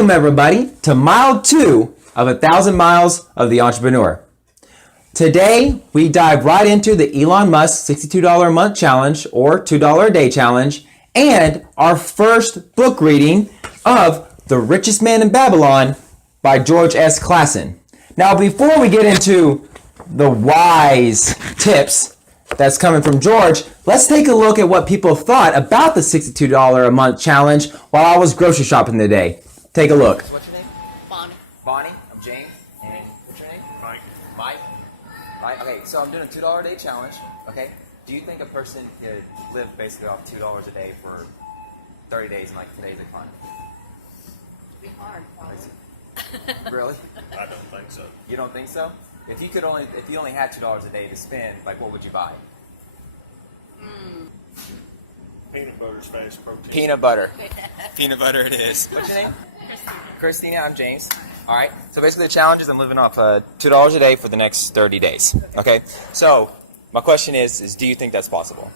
Welcome everybody to mile 2 of 1,000 miles of the entrepreneur. Today we dive right into the Elon Musk $62 a month challenge or $2 a day challenge and our first book reading of The Richest Man in Babylon by George S. Clason. Now before we get into the wise tips that's coming from George, let's take a look at what people thought about the $62 a month challenge while I was grocery shopping today. Take a look. What's your name? Bonnie. Bonnie. I'm James. And what's your name? Mike. Mike. Mike. Okay, so I'm doing a $2 a day challenge. Okay. Do you think a person could live basically off $2 a day for 30 days in like today's economy? It'd be hard, probably. Really? I don't think so. You don't think so? If you only had $2 a day to spend, like what would you buy? Peanut butter's fast protein. Peanut butter. Peanut butter it is. What's your name? Christina. Christina, I'm James. All right. So basically the challenge is I'm living off $2 a day for the next 30 days. Okay. So my question is do you think that's possible?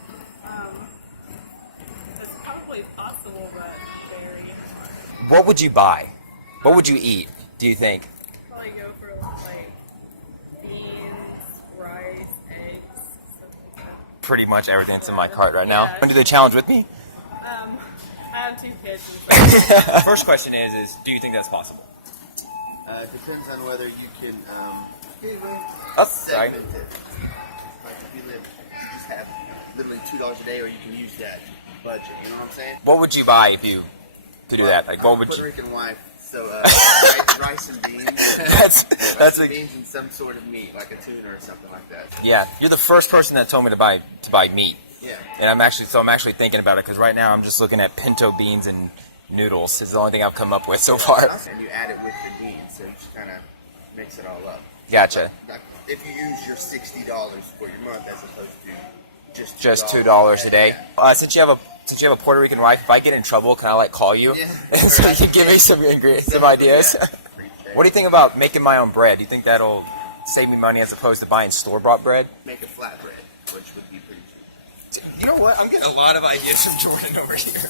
It's probably possible, but very hard. What would you buy? What would you eat, do you think? Probably go for like beans, rice, eggs, stuff like that. Pretty much everything that's in my cart right now. Yeah. Want to do the challenge with me? I have 2 kids. And First question is do you think that's possible? It depends on whether you can Oh, sorry. segment it. Like if you just have literally $2 a day, or you can use that budget. You know what I'm saying? What would you buy if you could do that? Like what would Puerto you? Rican wife, so rice and beans. That's rice and a, beans and some sort of meat, like a tuna or something like that. yeah. You're the first person that told me to buy meat, Yeah. and I'm actually thinking about it because right now I'm just looking at pinto beans and noodles. It's the only thing I've come up with so far. And you add it with the beans, so it just kind of makes it all up. Gotcha. Like if you use your $60 for your month as opposed to Just $2 a day. Yeah. Since you have a Puerto Rican wife, if I get in trouble, can I like call you? Yeah. So you give me some ingredients, some ideas. What do you think about making my own bread? Do you think that'll save me money as opposed to buying store-bought bread? Make a flatbread, which would be pretty cheap. You know what? I'm getting a lot of ideas from Jordan over here.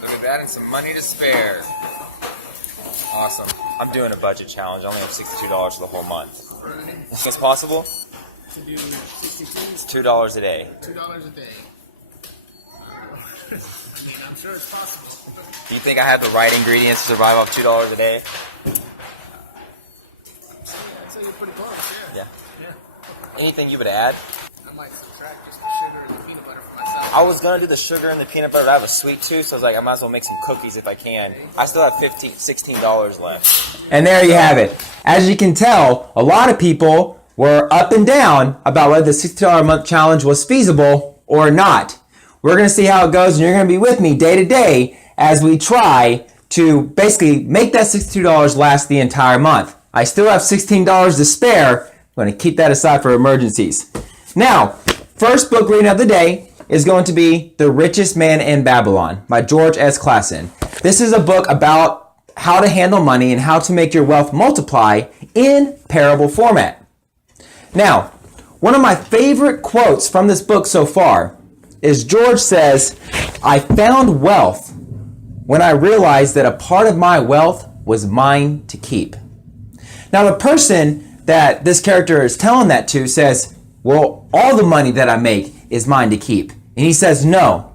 Look at that, and some money to spare. Awesome. I'm doing a budget challenge. I only have $62 for the whole month. You think it's possible? To do 62, It's $2 a day. $2 a day. I mean, I'm sure it's possible. Do you think I have the right ingredients to survive off $2 a day? I'd say you're pretty close, yeah. Yeah. Anything you would add? I might subtract just the sugar and the peanut butter for myself. I was gonna do the sugar and the peanut butter. I have a sweet tooth, so I was like, I might as well make some cookies if I can. I still have $16 left. And there you have it. As you can tell, a lot of people were up and down about whether the $60 a month challenge was feasible or not. We're going to see how it goes, and you're going to be with me day to day as we try to basically make that $62 last the entire month. I still have $16 to spare. I'm going to keep that aside for emergencies. Now, first book reading of the day is going to be The Richest Man in Babylon by George S. Clason. This is a book about how to handle money and how to make your wealth multiply in parable format. Now, one of my favorite quotes from this book so far is George says, I found wealth when I realized that a part of my wealth was mine to keep. Now, the person that this character is telling that to says, well, all the money that I make is mine to keep. And he says, no.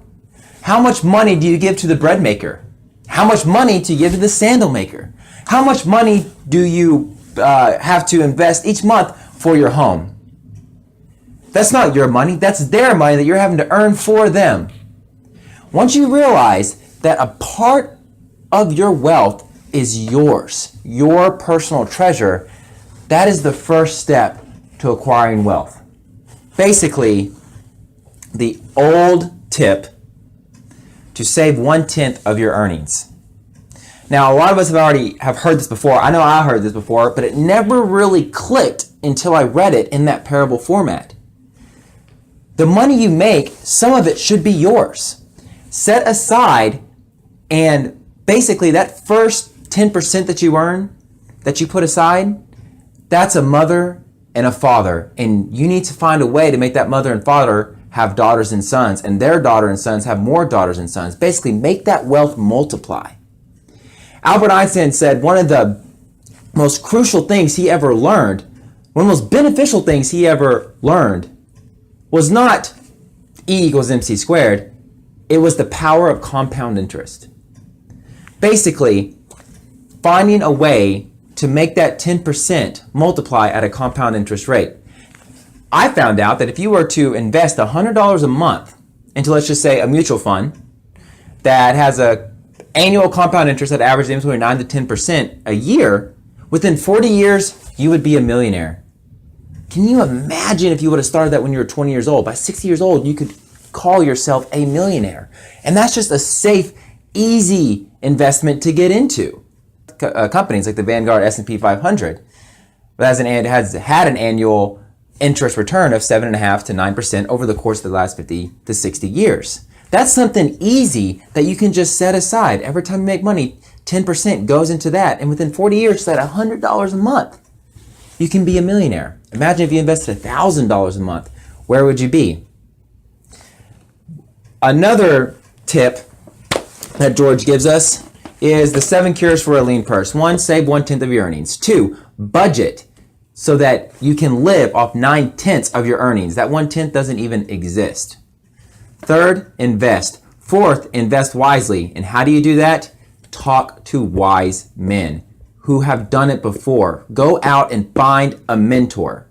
How much money do you give to the bread maker? How much money do you give to the sandal maker? How much money do you have to invest each month for your home? That's not your money. That's their money that you're having to earn for them. Once you realize that a part of your wealth is yours, your personal treasure, that is the first step to acquiring wealth. Basically, the old tip to save 1/10 of your earnings. Now, a lot of us have heard this before. I know I heard this before, but it never really clicked until I read it in that parable format. The money you make, some of it should be yours. Set aside, and basically that first 10% that you earn, that you put aside, that's a mother and a father. And you need to find a way to make that mother and father have daughters and sons, and their daughter and sons have more daughters and sons. Basically, make that wealth multiply. Albert Einstein said one of the most crucial things he ever learned, one of the most beneficial things he ever learned, was not E equals MC squared. It was the power of compound interest. Basically, finding a way to make that 10% multiply at a compound interest rate. I found out that if you were to invest $100 a month into, let's just say, a mutual fund that has a annual compound interest that averages between 9 to 10% a year, within 40 years, you would be a millionaire. Can you imagine if you would have started that when you were 20 years old? By 60 years old, you could call yourself a millionaire. And that's just a safe, easy investment to get into. Companies like the Vanguard S&P 500 has had an annual interest return of 7.5 to 9% over the course of the last 50 to 60 years. That's something easy that you can just set aside. Every time you make money, 10% goes into that. And within 40 years, at $100 a month, you can be a millionaire. Imagine if you invested $1,000 a month. Where would you be? Another tip that George gives us is the 7 cures for a lean purse. 1, save 1/10 of your earnings. 2, budget so that you can live off 9/10 of your earnings. That 1/10 doesn't even exist. 3rd, invest. 4th, invest wisely. And how do you do that? Talk to wise men who have done it before. Go out and find a mentor.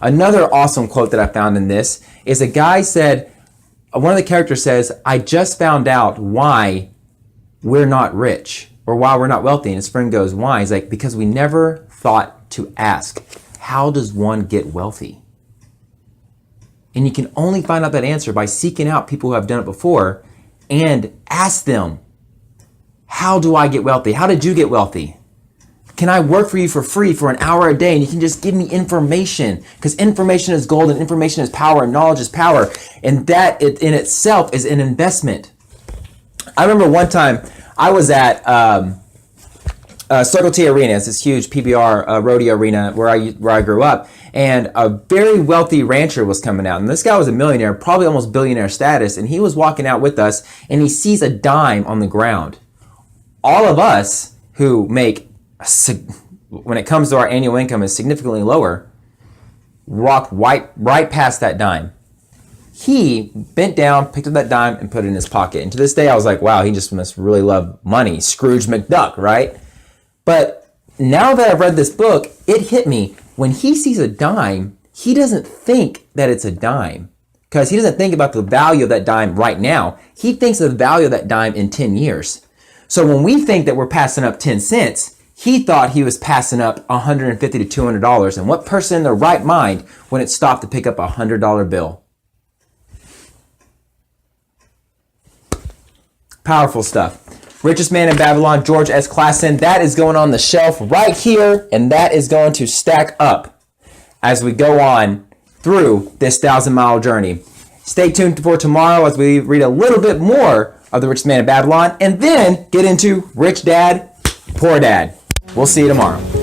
Another awesome quote that I found in this is a guy said, one of the characters says, I just found out why we're not rich or why we're not wealthy. And his friend goes, why? He's like, because we never thought to ask, how does one get wealthy? And you can only find out that answer by seeking out people who have done it before and ask them, how do I get wealthy? How did you get wealthy? Can I work for you for free for an hour a day and you can just give me information? Because information is gold and information is power and knowledge is power. And that in itself is an investment. I remember one time I was at Circle T Arena. It's this huge PBR rodeo arena where I grew up. And a very wealthy rancher was coming out. And this guy was a millionaire, probably almost billionaire status. And he was walking out with us and he sees a dime on the ground. All of us who make, when it comes to our annual income, is significantly lower, walked right past that dime. He bent down, picked up that dime, and put it in his pocket. And to this day, I was like, wow, he just must really love money. Scrooge McDuck, right? But now that I've read this book, it hit me. When he sees a dime, he doesn't think that it's a dime because he doesn't think about the value of that dime right now. He thinks of the value of that dime in 10 years. So when we think that we're passing up 10 cents, he thought he was passing up $150 to $200. And what person in their right mind wouldn't stop to pick up a $100 bill? Powerful stuff. Richest Man in Babylon, George S. Clason. That is going on the shelf right here, and that is going to stack up as we go on through this 1,000-mile journey. Stay tuned for tomorrow as we read a little bit more of The Richest Man in Babylon and then get into Rich Dad, Poor Dad. We'll see you tomorrow.